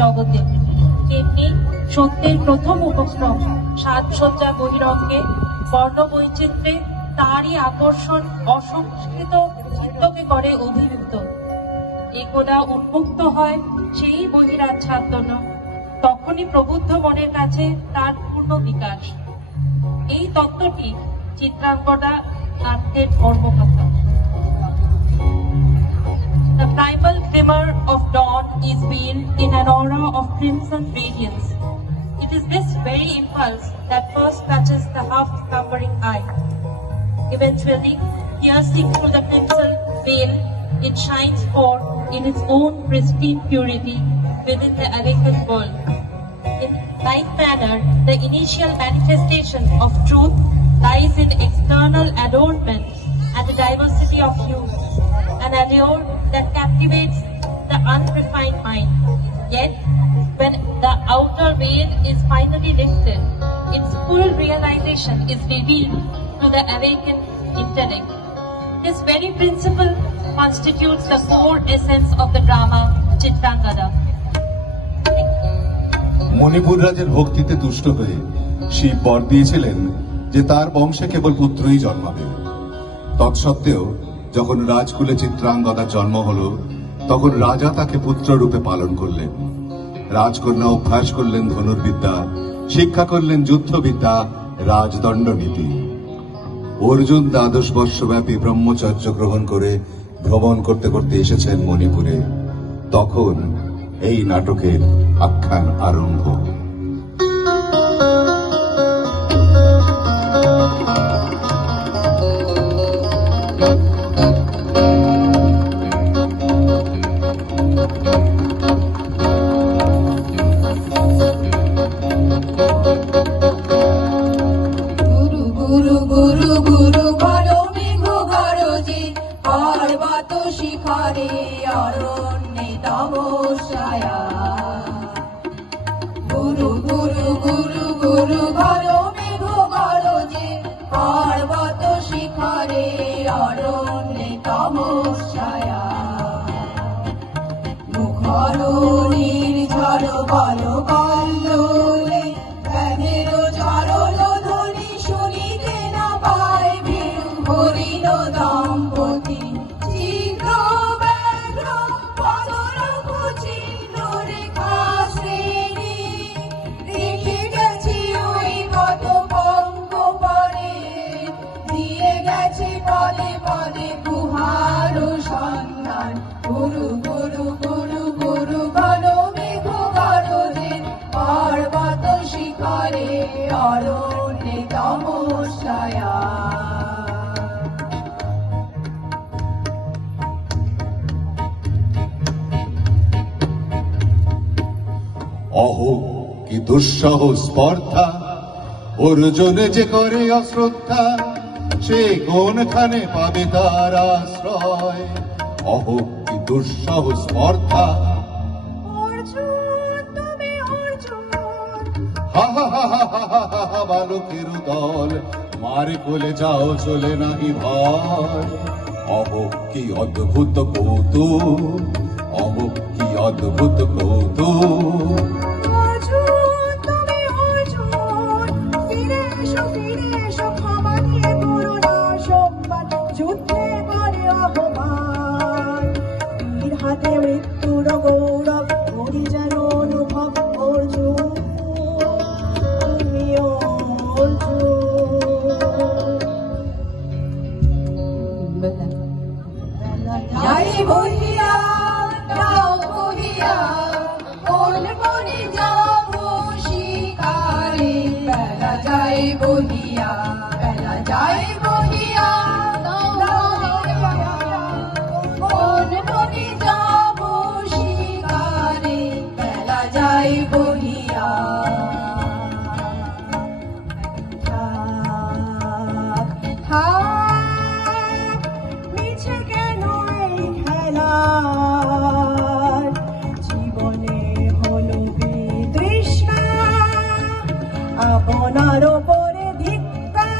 জগতে, তেমনি সত্যের প্রথম উপক্রম সাজসজ্জা বহিরঙ্গে বর্ণবৈচিত্র্যে তারই আকর্ষণ অসংস্কৃত চিত্তকে করে অভিভূত। একদা উন্মুক্ত হয় সেই বহিরাচ্ছাদন, তখনই প্রবুদ্ধ মনের কাছে তার পূর্ণ বিকাশ। এই তত্ত্বটি Chitrangada নাট্যের ধর্মকথা। The primal glimmer of dawn is veiled in an aura of crimson radiance. It is this very impulse that first touches the half-slumbering eye. Eventually, piercing through the crimson veil, it shines forth in its own pristine purity within the awakened world. In like manner, the initial manifestation of truth lies in external adornment and the diversity of hues, an allure that captivates the unrefined mind. Yet, when the outer veil is finally lifted, its full realization is revealed to the awakened intellect. This very principle constitutes the core essence of the drama Chitrangada. Manipur রাজের ভক্তিতে তুষ্ট হয়ে শিব বর দিয়েছিলেন যে তার বংশে কেবল পুত্রই জন্মাবে। তৎসত্ত্বেও যখন রাজকুলে চিত্রাঙ্গদার জন্ম হল, তখন রাজা তাকে পুত্র রূপে পালন করলেন। রাজকন্যা অভ্যাস করলেন ধনুর্বিদ্যা, শিক্ষা করলেন যুদ্ধবিদ্যা, রাজদণ্ড নীতি। অর্জুন 12 বর্ষব্যাপী ব্রহ্মচর্য গ্রহণ করে ভ্রমণ করতে করতে এসেছেন মণিপুরে। তখন এই নাটকের আখ্যান আরম্ভ। শিখরে অরণ্যে তমস্যায়া, গুরু গুরু গুরু গুরু ঘরো মেঘ গরজে, পর্বত শিখরে অরণ্যে তমস্যায়া, মুখর নির্ঝর বল কল্লোলে, ধ্যানের চরণ ধ্বনি শুনিতে না পায় ভীরু হরিণ দম্পতি। গুরু গুরু গুরু গুরু ঘন মেঘ গরজে, পর্বত শিখরে অরণ্যে তমস্যায়া। অহো কি দুঃসহ স্পর্ধা, অর্জুনে যে করে অশ্রদ্ধা, সে কোনখানে পাবে তার আশ্রয়। অহো কি দুঃসহ স্পর্ধা, বালকের দল মারে কোলে যাও চলে নাহি ভয়। অহো কি অদ্ভুত কৌতুক, অহো কি অদ্ভুত কৌতুক। হাতে মৃত্যুর গৌরব করি যেন অনুভব অর্জুন, যাই বহিয়া যাও বহিয়া, কোন মনে যাব শিকারে, বেলা যাই বহিয়া বেলা যাই বহিয়া, কোন মনে যাব শিকারে, বেলা যাই বহিয়া। মিছে কেন এই খেলা, জীবনে হলো বিতৃষ্ণা, আপনার ওপরে ধিক্কার।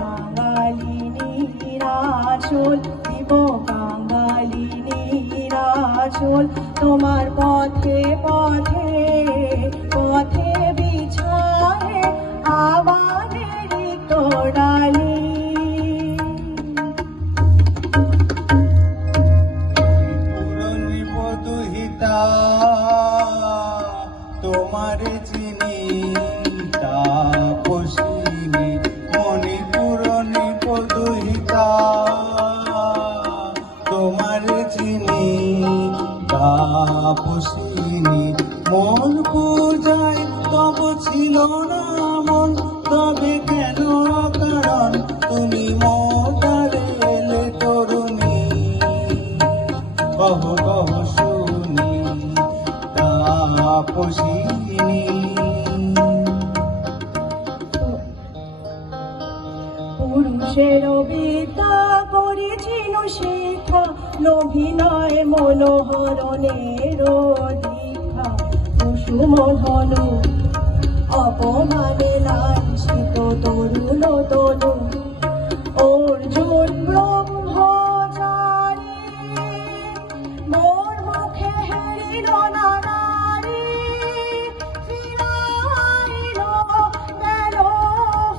বাঙালিনীর আঁচল, দিব বাঙালিনীর আঁচল, তোমার পথে পথে পথে বিছায়ে আমাদেরই তোড়ালি। পুরনি বধুহিতা তোমার চিনি তাপসিনী, মণিপুরনি বধুহিতা তোমার চিনি তাপসিনী। মন পূজায় তব ছিল না মন, তবে কেন কারণ তুমি মোদারে এলে তরুণী। কহ কহ শুনি তাপসিনী। পুরুষের বিদ্যা করেছিল শিক্ষা, অভিনয় মনোহরণের দীক্ষা, কুসুম ধনু অপমানে লাঞ্ছিত তরুণ তনু, অর্জুন ব্রহ্মচারী মোর মুখে হেরিল না নারী, ফিরাইল গেল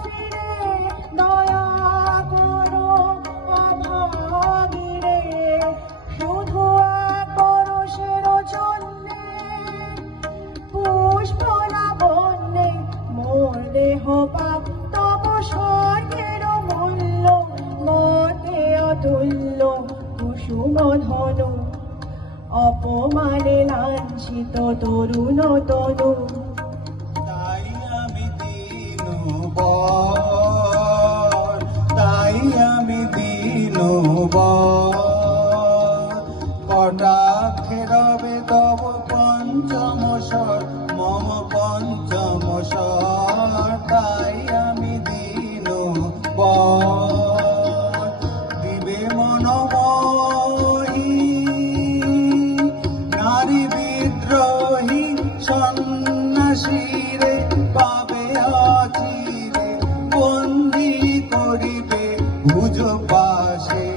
ফিরে দয়া করো অভাগীরে, শুধু এক পরশের জন্যে পুষ্প লাবণ্যে মোর দেহ পাপ, তব স্বর্গের মূল্য মতে অতুল্য, কুসুম ধনু অপমানে লাঞ্ছিত তরুণ তনু। তাই আমি দীনবর, তাই আমি দীনবর, কটাক্ষে রবে তব পঞ্চম স্বর মম পঞ্চম স্বর। তাই আমি দীনবর, দিবে মনোমোহী নারী বিদ্রোহী সন্ন্যাসীরে পাবে অচিরে, বন্দি করিবে ভুজ পাশে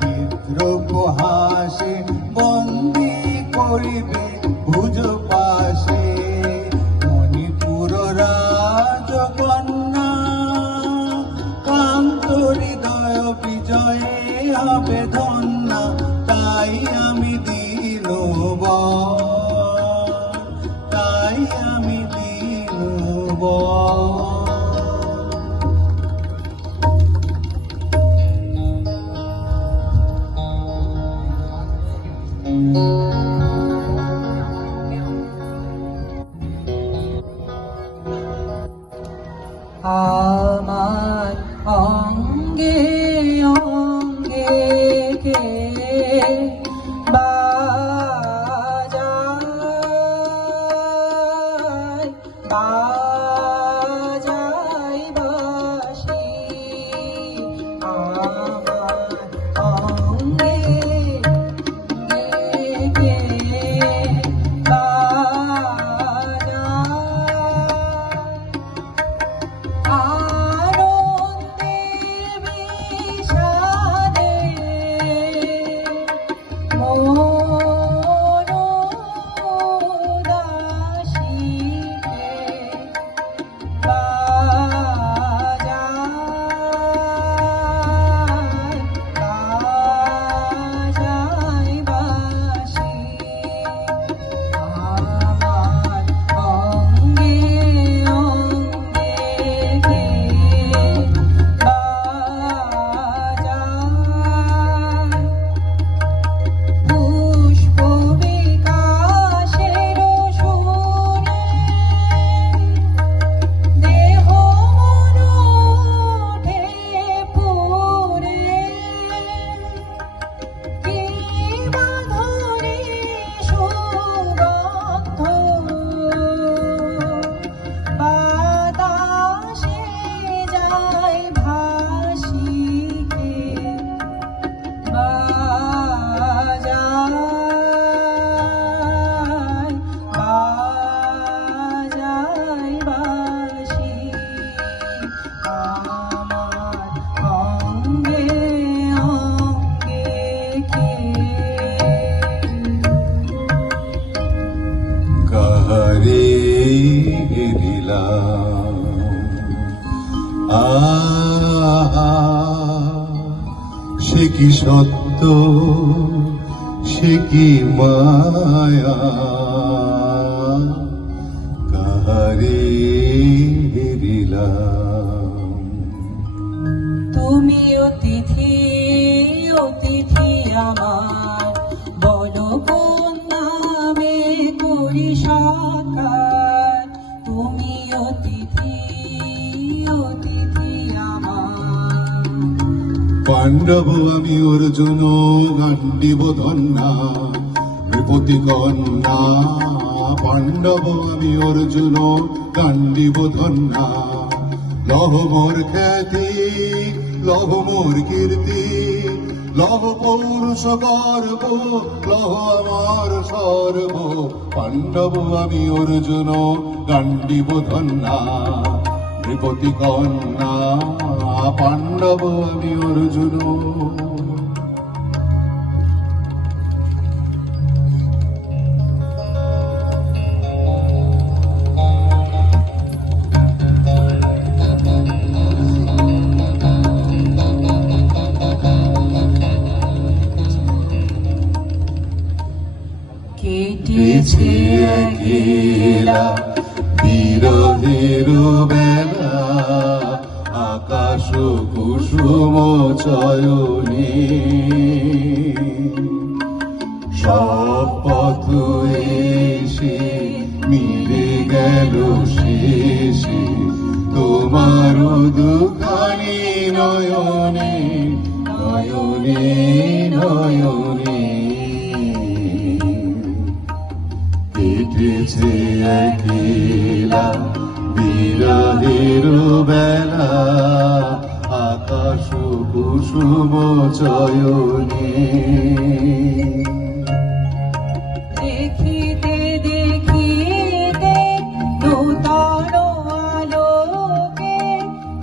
বিদ্রোহ হাসে, বন্দি করিবে ভুজ পাশে। মণিপুর রাজকন্যা কান্ত হৃদয় বিজয়ে হবে ধন্যা। তাই আমি দীনবর, তাই আমি দীনবর। আমার অঙ্গে অঙ্গে কে বাজায় বাজায় বাঁশি, আমার অঙ্গে কে আনন্দের বিষাদে মন উদাসীতে কি সত্য সে কি মায়া কাহারে হেরিলাম। তুমি অতিথি অতিথি আমার, বলো কোন নামে করি সৎকার। তুমি অতিথি অতিথি আমার। পাণ্ডব আমি অর্জুন গান্ডীব ধন্যা নৃপতি কন্যা। পাণ্ডব আমি অর্জুন গান্ডীব ধন্যা। লহ মোর খ্যাতি লহ মোর কীর্তি, লহ পৌরুষ গর্ব লহ আমার সর্ব। পাণ্ডব আমি অর্জুন গান্ডীব ধন্যা নৃপতি কন্যা। পাণ্ডব আমি অর্জুন। কেটেছে একলা বিরহের বেলা, আকাশ কুসুম চয়নে। সব পথ এসে মিলে গেল শেষে তোমার দুখানি নয়নে নয়নে নয়নে। কেটেছে একলা বিরহের বেলা, আকাশ কুসুম চয়নে। দেখিতে দেখিতে নূতন আলোকে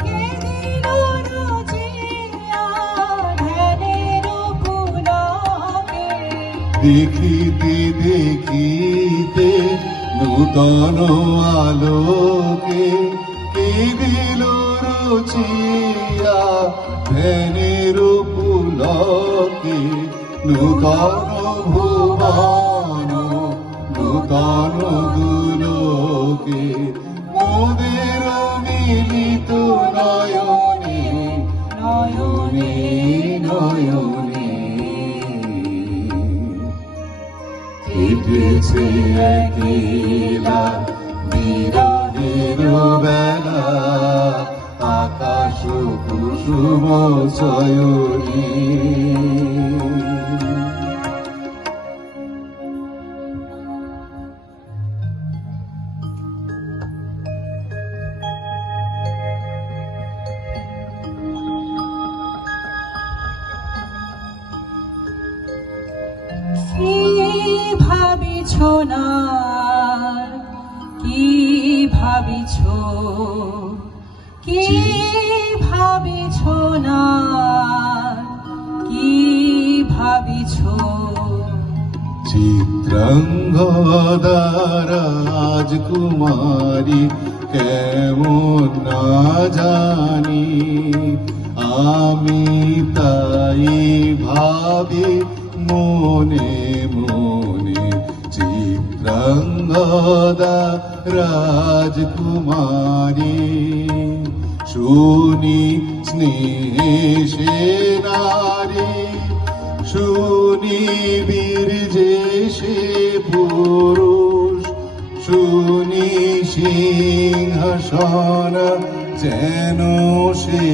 কে দিল রুচিয়া ধ্যানের পুলকে। দেখিতে দেখিতে নূতন আলোকে কে দিল রুচিয়া ধ্যানের পুলকে। নূতন ভুবন নূতন দুলোকে মোদের মিলিত নয়নে নয়নে নয়নে। কেটেছে একলা বিরহের বেলা, আকাশ কুসুম চয়নে। কি ভাবিছ না কি ভাবিছ কি ভাবিছ না কি ভাবিছ। চিত্রাঙ্গদা রাজকুমারী কেমন না জানি, আমি তাই ভাবি মনে মনে। চিত্রাঙ্গদা রাজকুমারী শুনি স্নেহে সে নারী, শুনি বীর্যে সে পুরুষ, শুনি সিংহাসন যেন সে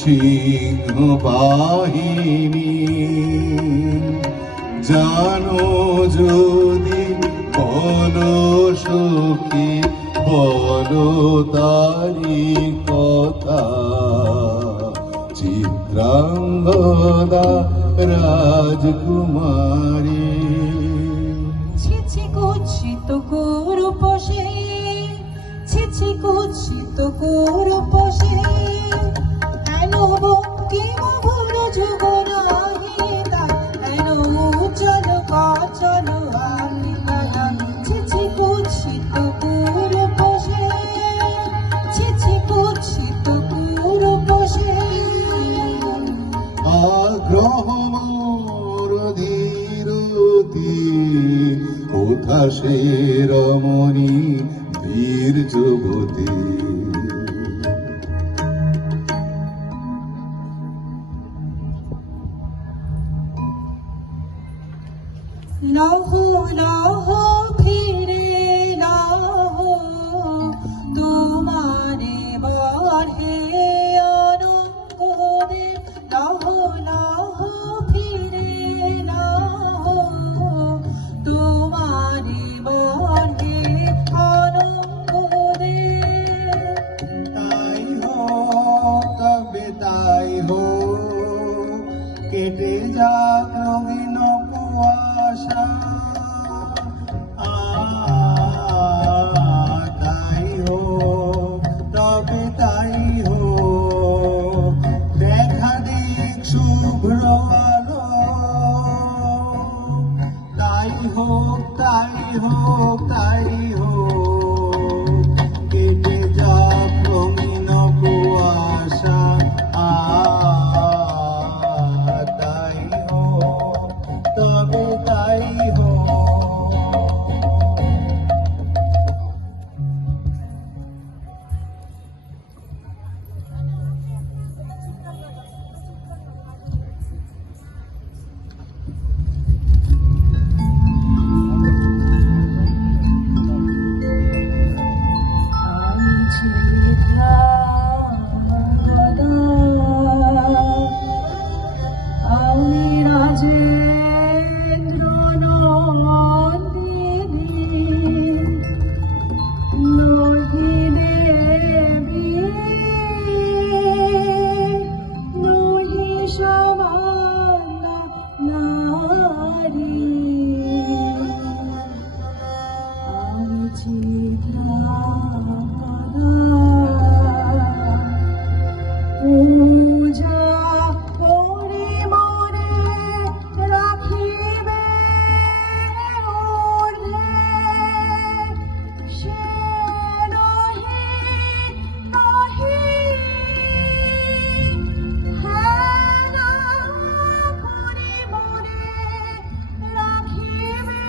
সিংহ বাহিনী। জানো যদি বলো সখী বলো তারি কথা, চিত্রাঙ্গদা রাজকুমারী। ছিছি কুৎসিত কুরূপ সে, ছিছি কুৎসিত কুরূপ সে। কেন বঙ্কিম ভুল যুগ নাহিতা, কেন উজ্জ্বল কাচন আকিতা। ছিছি কুৎসিত কুরূপ সে, ছিছি কুৎসিত কুরূপ সে। আগ্রহ বীর যুবতী। লহ লহ ফিরে লহ তোমারে বর্হে অনঙ্গদে, লহ লহ ফিরে লহ তোমারে বর্হে অনঙ্গদে। তাই হোক তবে তাই হোক, কেটে যাক রঙিন কুয়াশা। তাই হোক তবে তাই হোক, দেখা দিক শুভ্র আলো। তাই হোক তাই হোক তাই হোক, কেটে যাক রঙিন কুয়াশা। তাই হোক তবে তাই হোক। আমি ছিলাম আমি রাজেন্দ্র নন্দিনী নহি দেবী নহি সমানা নারী। আমি পূজা করি মনে রাখিবে ঊর্ধ্বে, সে নহি নহি হেলা করি মনে রাখিবে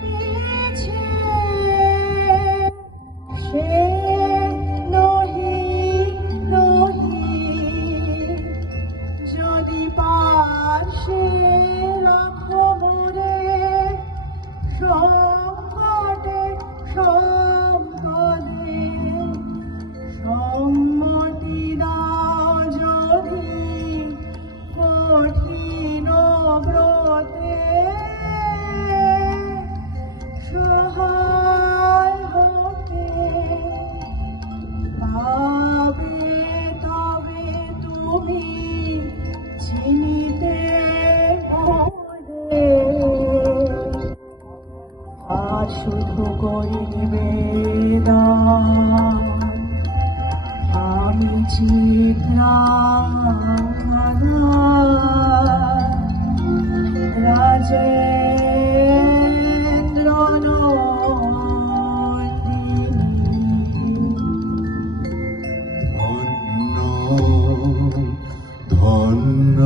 পিছে, সে নহি নহি যদি পার্শ্বে রাখো মোরে সংকটে সম্পদে, সম্মতি দাও যদি কঠিন ব্রতে, সহায় হতে পাবে তবে তুমি চিনিতে মোরে। আর শুধু করিবে দান আমি রাজেন্দ্র নন্দিনী। ধন্য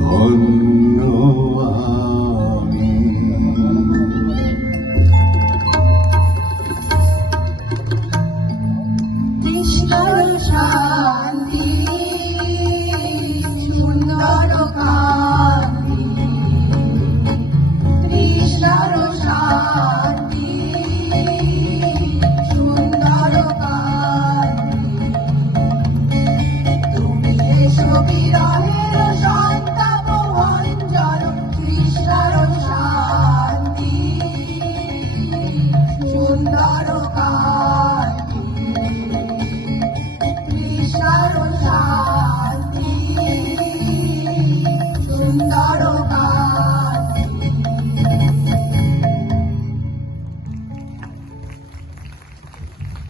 ধন্য আমি। কৃষ্ণ শান্তি